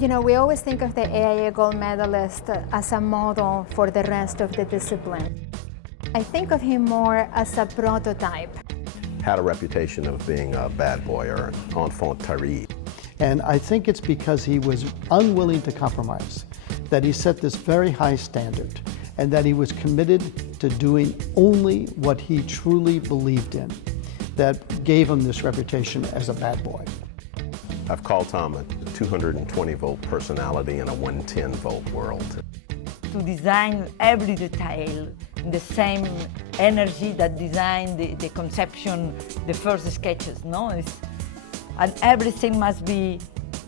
You know, we always think of the AIA Gold Medalist as a model for the rest of the discipline. I think of him more as a prototype. Had a reputation of being a bad boy or an enfant terrible. And I think it's because he was unwilling to compromise, that he set this very high standard, and that he was committed to doing only what he truly believed in, that gave him this reputation as a bad boy. I've called Thom a 220-volt personality in a 110-volt world. To design every detail, the same energy that designed the conception, the first sketches, no? And everything must be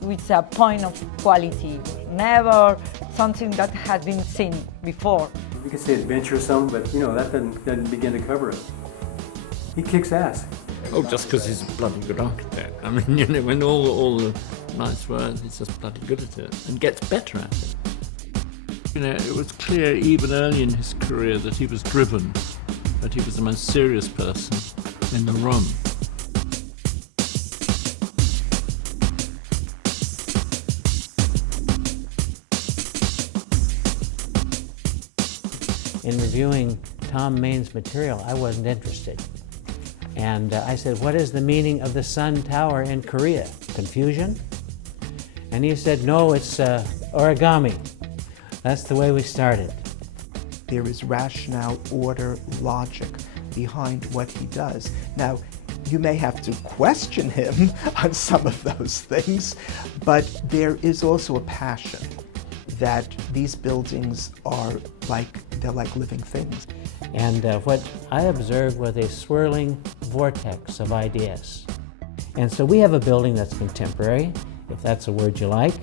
with a point of quality, never something that has been seen before. You could say adventuresome, but you know, that doesn't begin to cover it. He kicks ass. Oh, just because he's a bloody good architect. I mean, you know, when all the nice words, he's just bloody good at it and gets better at it. You know, it was clear even early in his career that he was driven, that he was the most serious person in the room. In reviewing Thom Mayne's material, I wasn't interested. And I said, what is the meaning of the Sun Tower in Korea? Confusion? And he said, no, it's origami. That's the way we started. There is rationale, order, logic behind what he does. Now, you may have to question him on some of those things, but there is also a passion that these buildings are they're like living things. And what I observed was a swirling vortex of ideas. And so we have a building that's contemporary, if that's a word you like,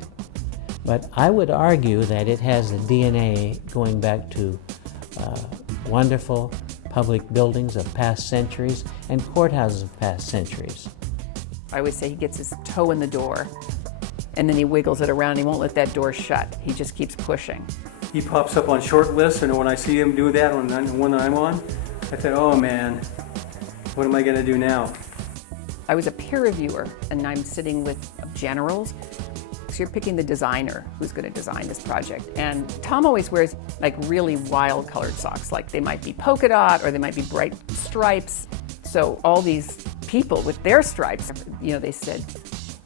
but I would argue that it has the DNA going back to wonderful public buildings of past centuries and courthouses of past centuries. I always say he gets his toe in the door and then he wiggles it around. He won't let that door shut. He just keeps pushing. He pops up on short lists, and when I see him do that on one that I'm on, I thought, oh man, what am I going to do now? I was a peer reviewer, and I'm sitting with generals. So you're picking the designer who's going to design this project. And Thom always wears like really wild colored socks, like they might be polka dot or they might be bright stripes. So all these people with their stripes, you know, they said,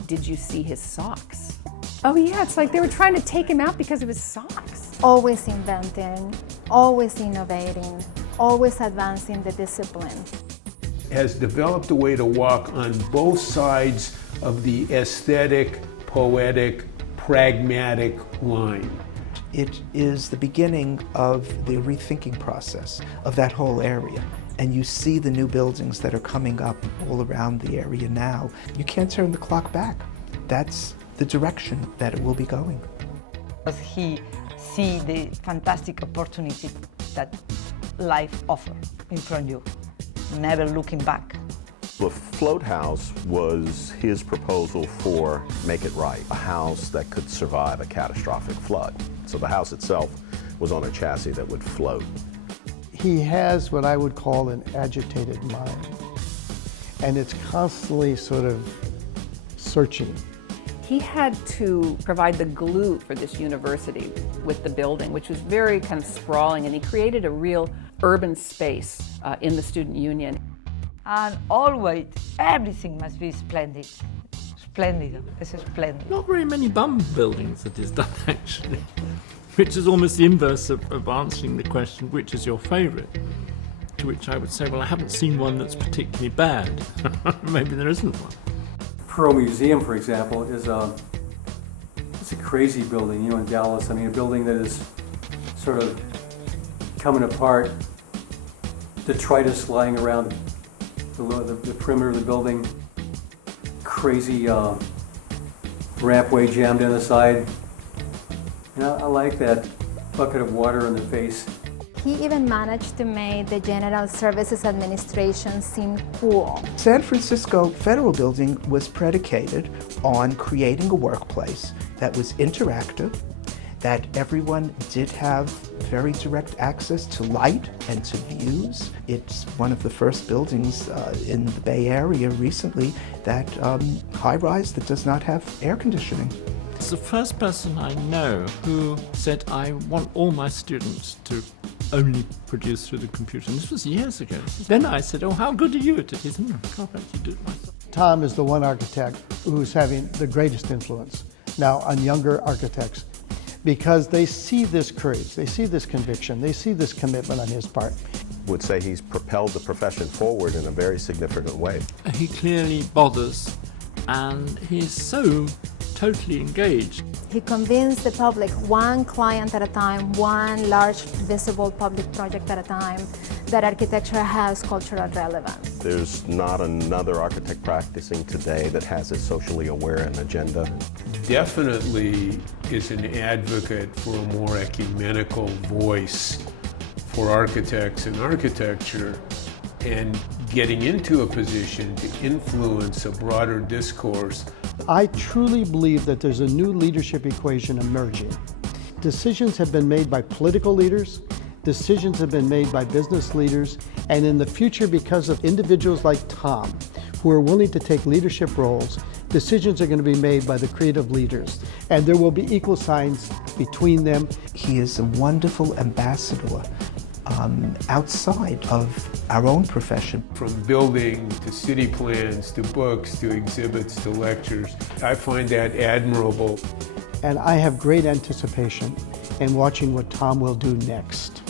did you see his socks? Oh yeah, it's like they were trying to take him out because of his socks. Always inventing, always innovating, always advancing the discipline. Has developed a way to walk on both sides of the aesthetic, poetic, pragmatic line. It is the beginning of the rethinking process of that whole area. And you see the new buildings that are coming up all around the area now. You can't turn the clock back. That's the direction that it will be going. He see the fantastic opportunity that life offers in front of you, never looking back. The float house was his proposal for Make It Right, a house that could survive a catastrophic flood. So the house itself was on a chassis that would float. He has what I would call an agitated mind, and it's constantly sort of searching. He had to provide the glue for this university with the building, which was very kind of sprawling, and he created a real urban space in the student union. And always, everything must be splendid. Splendid, this is splendid. Not very many bum buildings that he's done, actually, which is almost the inverse of answering the question, which is your favourite? To which I would say, well, I haven't seen one that's particularly bad. Maybe there isn't one. Pearl Museum, for example, is it's a crazy building, you know, in Dallas. I mean, a building that is sort of coming apart, detritus lying around the perimeter of the building, crazy rampway jammed in the side. You know, I like that bucket of water in the face. He even managed to make the General Services Administration seem cool. San Francisco Federal Building was predicated on creating a workplace that was interactive, that everyone did have very direct access to light and to views. It's one of the first buildings in the Bay Area recently that high-rise that does not have air conditioning. It's the first person I know who said, I want all my students to only produce through the computer. And this was years ago. Then I said, oh, how good are you at it? He said, no, I can't actually do it myself. Thom is the one architect who's having the greatest influence now on younger architects, because they see this courage, they see this conviction, they see this commitment on his part. Would say he's propelled the profession forward in a very significant way. He clearly bothers, and he's so totally engaged. He convinced the public, one client at a time, one large visible public project at a time, that architecture has cultural relevance. There's not another architect practicing today that has a socially aware an agenda. Definitely is an advocate for a more ecumenical voice for architects and architecture, and getting into a position to influence a broader discourse. I truly believe that there's a new leadership equation emerging. Decisions have been made by political leaders, decisions have been made by business leaders, and in the future, because of individuals like Thom, who are willing to take leadership roles, decisions are going to be made by the creative leaders, and there will be equal signs between them. He is a wonderful ambassador outside of our own profession. From building to city plans to books to exhibits to lectures, I find that admirable. And I have great anticipation in watching what Thom will do next.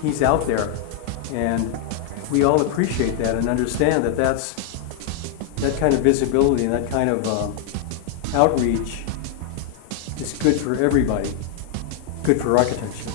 He's out there, and we all appreciate that and understand that that kind of visibility and that kind of outreach is good for everybody, good for architecture.